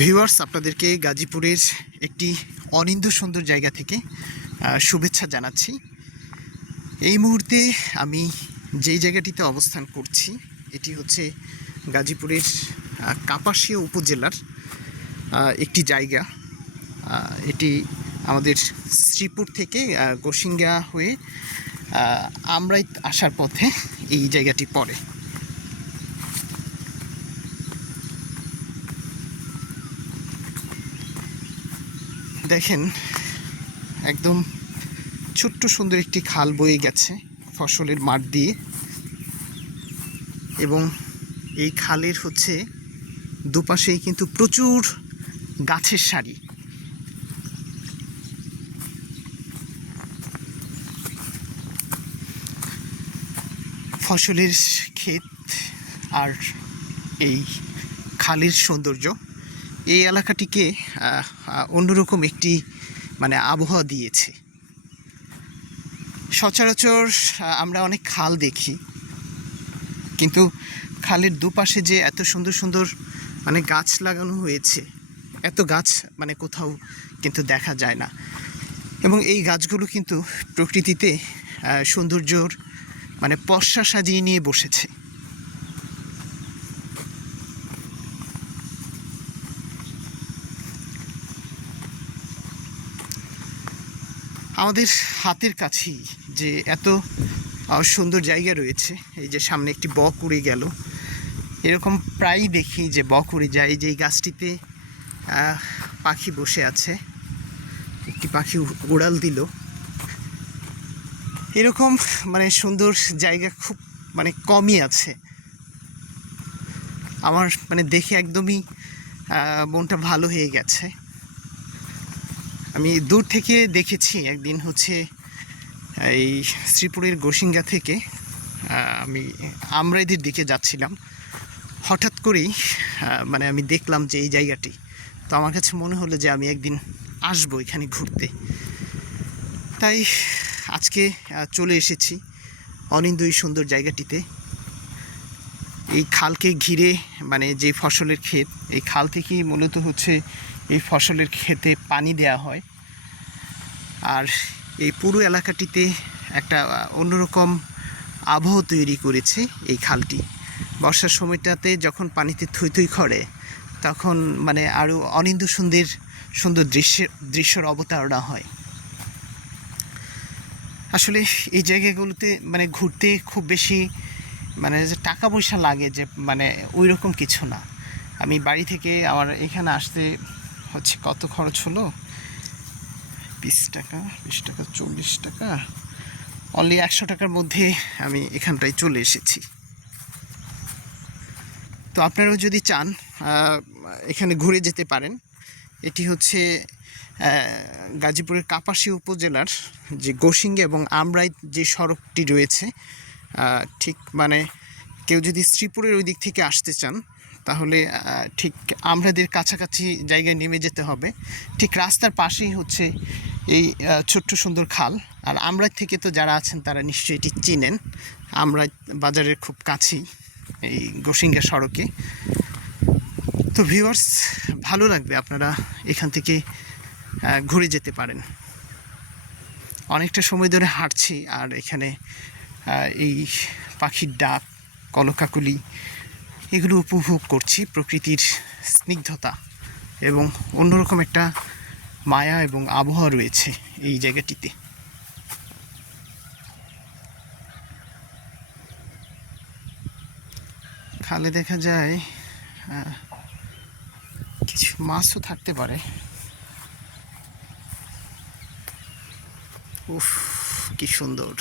Viewers, আপনাদেরকে গাজীপুরের একটি অনিন্দ্য সুন্দর জায়গা থেকে শুভেচ্ছা জানাচ্ছি। এই মুহূর্তে আমি যেই জায়গাটিতে অবস্থান করছি এটি হচ্ছে গাজীপুরের কাপাসিয়া উপজেলার একটি জায়গা। এটি আমাদের শ্রীপুর থেকে গোসিঙ্গা হয়ে আমরাই আসার পথে এই জায়গাটি পড়ে। দেখেন, একদম ছোট্ট সুন্দর একটি খাল বয়ে গেছে ফসলের মাঠ দিয়ে, এবং এই খালের হচ্ছে দুপাশেই কিন্তু প্রচুর গাছের সারি। ফসলের ক্ষেত আর এই খালের সৌন্দর্য এই এলাকাটিকে অন্যরকম একটি আবহাওয়া দিয়েছে। সচরাচর আমরা অনেক খাল দেখি, কিন্তু খালের দুপাশে যে এত সুন্দর সুন্দর গাছ লাগানো হয়েছে, এত গাছ কোথাও কিন্তু দেখা যায় না। এবং এই গাছগুলো কিন্তু প্রকৃতিতে সৌন্দর্যর পসরা সাজিয়ে নিয়ে বসেছে। আমাদের হাতের কাছেই যে এত সুন্দর জায়গা রয়েছে, এই যে সামনে একটি বক উড়ে গেল, এরকম প্রায়ই দেখি যে বক উড়ে যায়। যে এই গাছটিতে পাখি বসে আছে, একটি পাখি উড়াল দিল। এরকম সুন্দর জায়গা খুব কমই আছে। আমার দেখে একদমই মনটা ভালো হয়ে গেছে। আমি দূর থেকে দেখেছি একদিন হচ্ছে এই শ্রীপুরের গোসিঙ্গা থেকে আমি আমরাইদের দিকে যাচ্ছিলাম। হঠাৎ করেই আমি দেখলাম যে এই জায়গাটি, তো আমার কাছে মনে হলো যে আমি একদিন আসবো এখানে ঘুরতে। তাই আজকে চলে এসেছি অনিন্দ্য এই সুন্দর জায়গাটিতে। এই খালকে ঘিরে যে ফসলের ক্ষেত, এই খাল থেকেই মূলত হচ্ছে এই ফসলের ক্ষেতে পানি দেয়া হয়। আর এই পুরো এলাকাটিতে একটা অন্যরকম আবহাওয়া তৈরি করেছে এই খালটি। বর্ষার সময়টাতে যখন পানিতে থই থই করে, তখন আরও অনিন্দ্য সুন্দর দৃশ্যের অবতারণা হয়। আসলে এই জায়গাগুলোতে ঘুরতে খুব বেশি যে টাকা পয়সা লাগে যে ওই রকম কিছু না। আমি বাড়ি থেকে আমার এখানে আসতে হচ্ছে কত খরচ হলো, 20 টাকা 40 টাকা, অনলি 100 টাকার মধ্যে আমি এখানটায় চলে এসেছি। তো আপনারাও যদি চান এখানে ঘুরে যেতে পারেন। এটি হচ্ছে গাজীপুরের কাপাসিয়া উপজেলার যে গোসিঙ্গা এবং আমরাই যে সড়কটি রয়েছে, ঠিক কেউ যদি শ্রীপুরের ওই দিক থেকে আসতে চান, তাহলে ঠিক আমরাদের কাছাকাছি জায়গায় নেমে যেতে হবে। ঠিক রাস্তার পাশেই হচ্ছে এই ছোট্ট সুন্দর খাল। আর আমরাই থেকে তো যারা আছেন তারা নিশ্চয়ই এটি চিনেন, আমরাই বাজারের খুব কাছেই এই গোসিঙ্গা সড়কে। তো ভিউয়ার্স, ভালো লাগবে, আপনারা এখান থেকে ঘুরে যেতে পারেন। অনেকটা সময় ধরে হাঁটছি আর এখানে এই পাখির ডাক, কলকাকলি, এগুলো উপভোগ করছি। প্রকৃতির স্নিগ্ধতা এবং অন্যরকম একটা মায়া এবং আবহাওয়া রয়েছে এই জায়গাটিতে। খালে দেখা যায় কিছু মাছও থাকতে পারে। উফ, কি সুন্দর!